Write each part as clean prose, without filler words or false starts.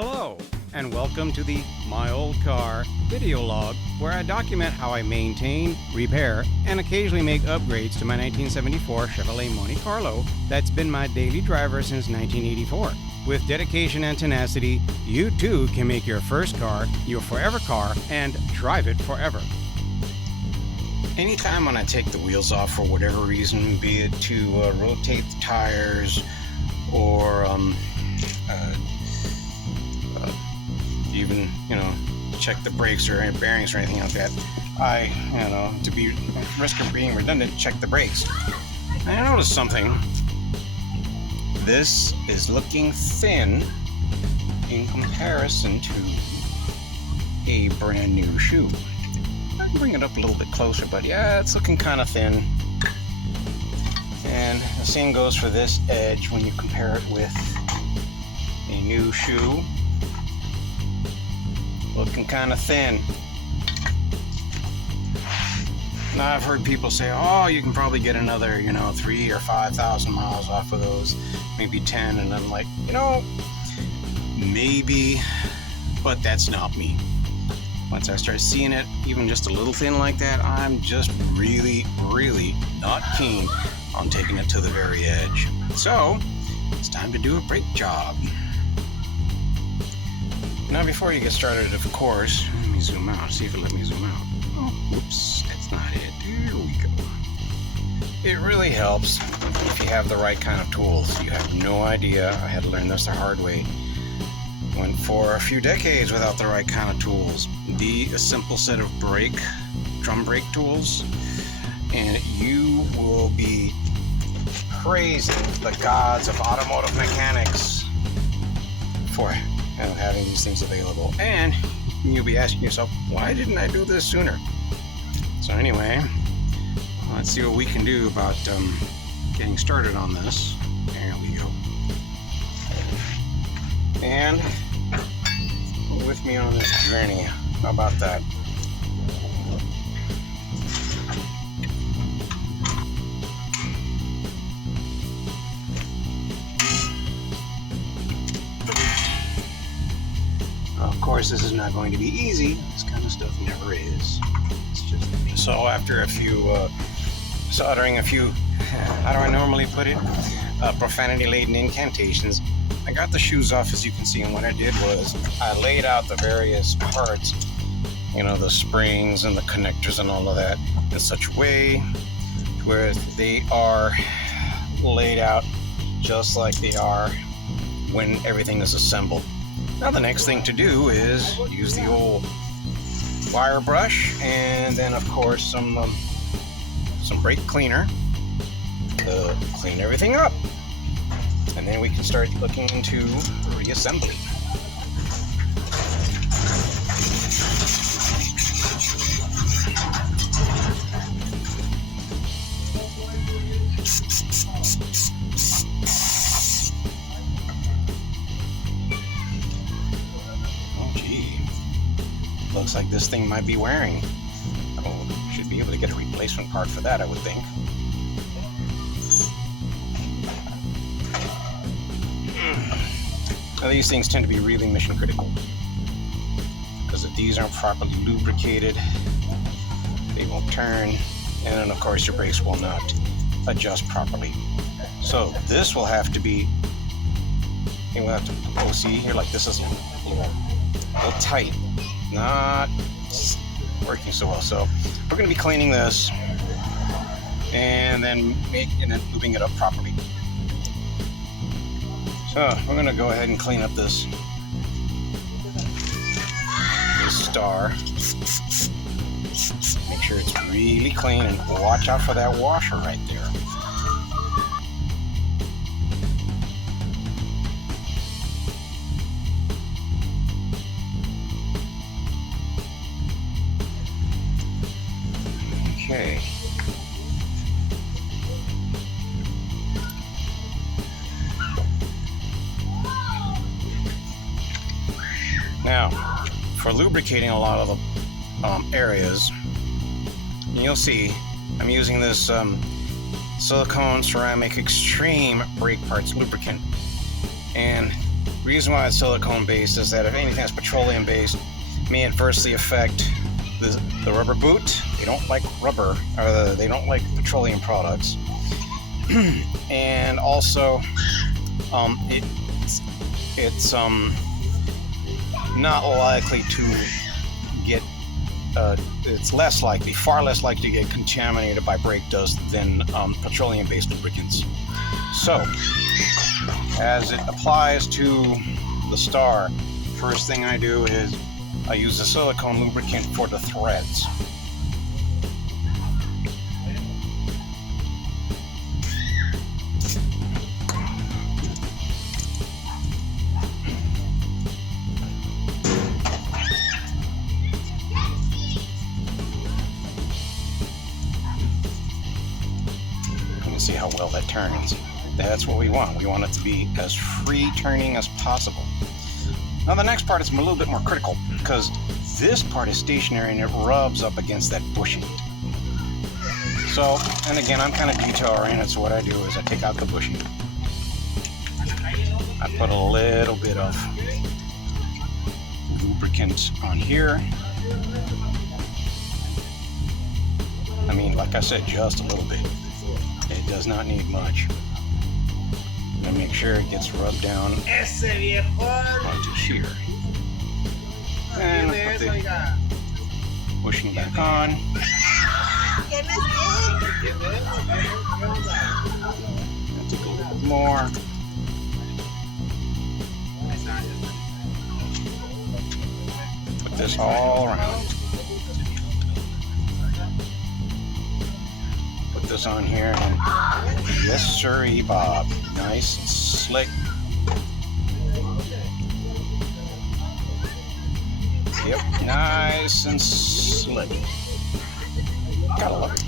Hello, and welcome to the My Old Car video log, where I document how I maintain, repair, and occasionally make upgrades to my 1974 Chevrolet Monte Carlo that's been my daily driver since 1984. With dedication and tenacity, you too can make your first car your forever car and drive it forever. Anytime when I take the wheels off for whatever reason, be it to rotate the tires or even, check the brakes or bearings or anything like that, to be risk of being redundant, check the brakes. And I noticed something. This is looking thin in comparison to a brand new shoe. I can bring it up a little bit closer, but yeah, it's looking kind of thin. And the same goes for this edge when you compare it with a new shoe. Looking kind of thin. Now I've heard people say, oh, you can probably get another, 3,000 or 5,000 miles off of those, maybe 10, and I'm like, maybe, but that's not me. Once I start seeing it even just a little thin like that, I'm just really, really not keen on taking it to the very edge. So it's time to do a brake job. Now before you get started, of course, let me zoom out, see if it'll let me zoom out. Oh, whoops, that's not it. There we go. It really helps if you have the right kind of tools. You have no idea. I had to learn this the hard way. Went for a few decades without the right kind of tools. A simple set of drum brake tools, and you will be praising the gods of automotive mechanics for having these things available. And you'll be asking yourself, why didn't I do this sooner? So anyway, let's see what we can do about getting started on this. There we go. And go with me on this journey. How about that? Of course, this is not going to be easy. This kind of stuff never is. It's just so after a few soldering a few, how do I normally put it? Profanity-laden incantations. I got the shoes off, as you can see, and what I did was I laid out the various parts, the springs and the connectors and all of that, in such a way where they are laid out just like they are when everything is assembled. Now the next thing to do is use the old wire brush, and then of course some brake cleaner to clean everything up. And then we can start looking into reassembly. Looks like this thing might be wearing. Oh, should be able to get a replacement part for that, I would think. Now these things tend to be really mission critical, because if these aren't properly lubricated, they won't turn, and then of course your brakes will not adjust properly. So this will have to be, we'll have to see here, like this is a little tight. Not working so well, so we're going to be cleaning this and then lubing it up properly. So we're going to go ahead and clean up this star. Make sure it's really clean, and watch out for that washer right there. Okay. Now, for lubricating a lot of the areas, you'll see I'm using this Silicone ceramic extreme brake parts lubricant, and reason why it's silicone based is that if anything that's petroleum based may adversely affect the rubber boot. They don't like rubber, or they don't like petroleum products. And also it's not likely to get it's far less likely to get contaminated by brake dust than petroleum based lubricants. So as it applies to the Star, first thing I do is I use a silicone lubricant for the threads. See how well that turns. That's what we want. We want it to be as free turning as possible. Now the next part is a little bit more critical because this part is stationary and it rubs up against that bushing. So, and again, I'm kind of detail oriented, so what I do is I take out the bushing. I put a little bit of lubricant on here. I mean, like I said, just a little bit. It does not need much. And make sure it gets rubbed down onto here. And put the bushing back on. And take a little bit more. Put this all around. This on here, and yes sirree Bob, nice and slick. Yep, nice and slick. Gotta love it.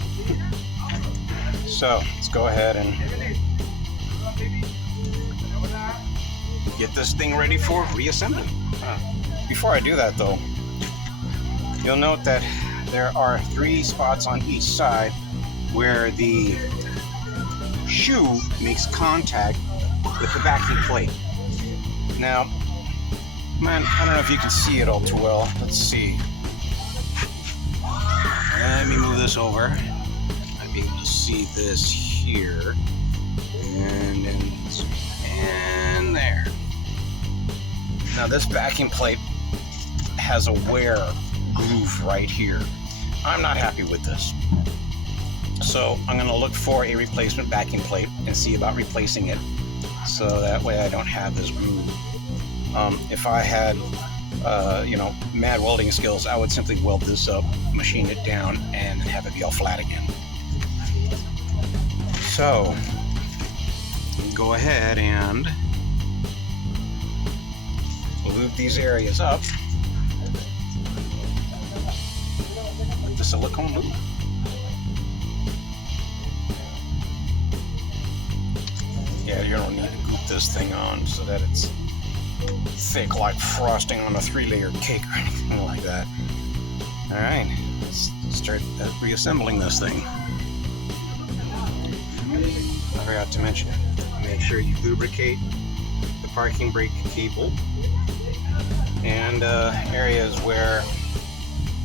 So let's go ahead and get this thing ready for reassembly. Before I do that though, you'll note that there are 3 spots on each side where the shoe makes contact with the backing plate. Now, man, I don't know if you can see it all too well. Let's see. Let me move this over. I'll be able to see this here. And there. Now this backing plate has a wear groove right here. I'm not happy with this. So I'm going to look for a replacement backing plate and see about replacing it, so that way I don't have this groove. If I had, mad welding skills, I would simply weld this up, machine it down, and have it be all flat again. So go ahead and lube these areas up with the silicone lube. Yeah, you don't need to goop this thing on so that it's thick like frosting on a 3-layer cake or anything like that. Alright, let's start reassembling this thing. I forgot to mention, make sure you lubricate the parking brake cable and areas where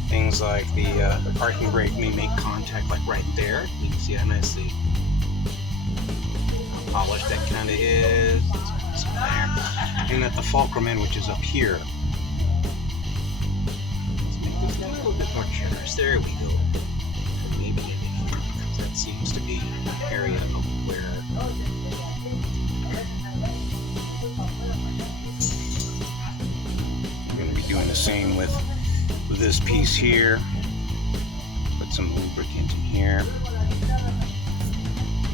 things like the parking brake may make contact, like right there. You can see how nicely polished that kind of is. And at the fulcrum end, which is up here, let's make this a little bit more generous. There we go. Maybe in here, because that seems to be an area of where we're going to be doing the same with this piece here. Put some lubricant in here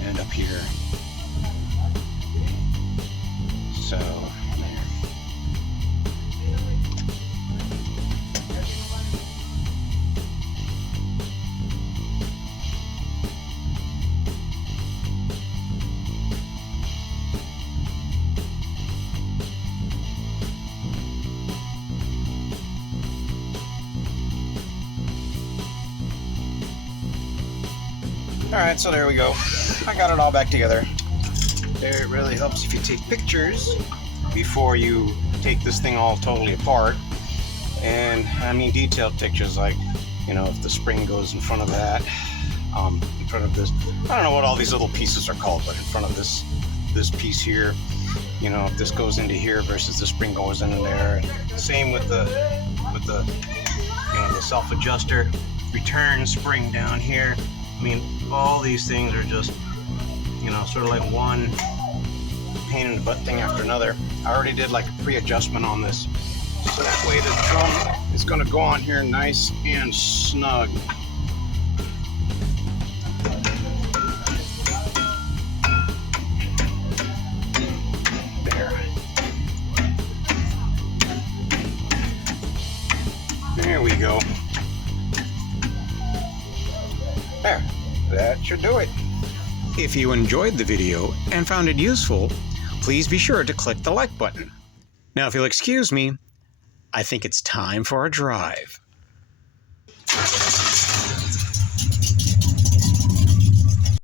and up here. So, there. Alright, so there we go. I got it all back together. It really helps if you take pictures before you take this thing all totally apart. And I mean detailed pictures, like, you know, if the spring goes in front of that, in front of this, I don't know what all these little pieces are called, but in front of this piece here, you know, if this goes into here versus the spring goes into there. Same with the you know, the self adjuster return spring down here. I mean, all these things are just, you know, sort of like one pain in the butt thing after another. I already did like a pre-adjustment on this, so that way the drum is going to go on here nice and snug. There we go. There, that should do it. If you enjoyed the video and found it useful, please be sure to click the like button. Now, if you'll excuse me, I think it's time for a drive.